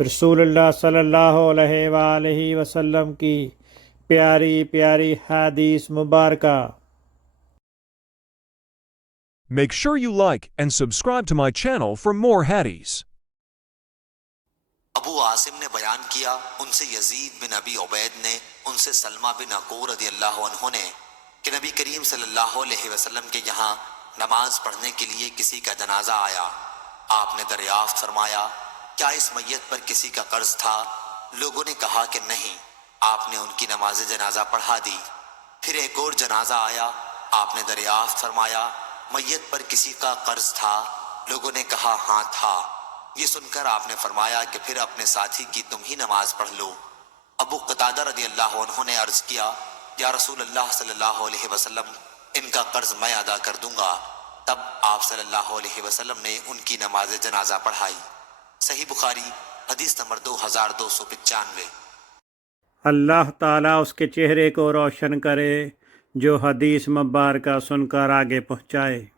رسول اللہ صلی اللہ علیہ وآلہ وسلم کی پیاری پیاری حدیث مبارکہ۔ Make sure you like and subscribe to my channel for more hadiths. ابو عاصم نے بیان کیا، ان سے یزید بن ابی عبید نے، ان سے سلمہ بن عقور رضی اللہ عنہ نے کہ نبی کریم صلی اللہ علیہ وسلم کے یہاں نماز پڑھنے کے لیے کسی کا جنازہ آیا۔ آپ نے دریافت فرمایا، کیا اس میت پر کسی کا قرض تھا؟ لوگوں نے کہا کہ نہیں۔ آپ نے ان کی نماز جنازہ پڑھا دی۔ پھر ایک اور جنازہ آیا۔ آپ نے دریافت فرمایا، میت پر کسی کا قرض تھا؟ لوگوں نے کہا ہاں تھا۔ یہ سن کر آپ نے فرمایا کہ پھر اپنے ساتھی کی تم ہی نماز پڑھ لو۔ ابو قتادہ رضی اللہ عنہ نے عرض کیا، یا رسول اللہ صلی اللہ علیہ وسلم، ان کا قرض میں ادا کر دوں گا۔ تب آپ صلی اللہ علیہ وسلم نے ان کی نماز جنازہ پڑھائی۔ صحیح بخاری حدیث نمبر 2295۔ اللہ تعالیٰ اس کے چہرے کو روشن کرے جو حدیث مبارکہ سن کر آگے پہنچائے۔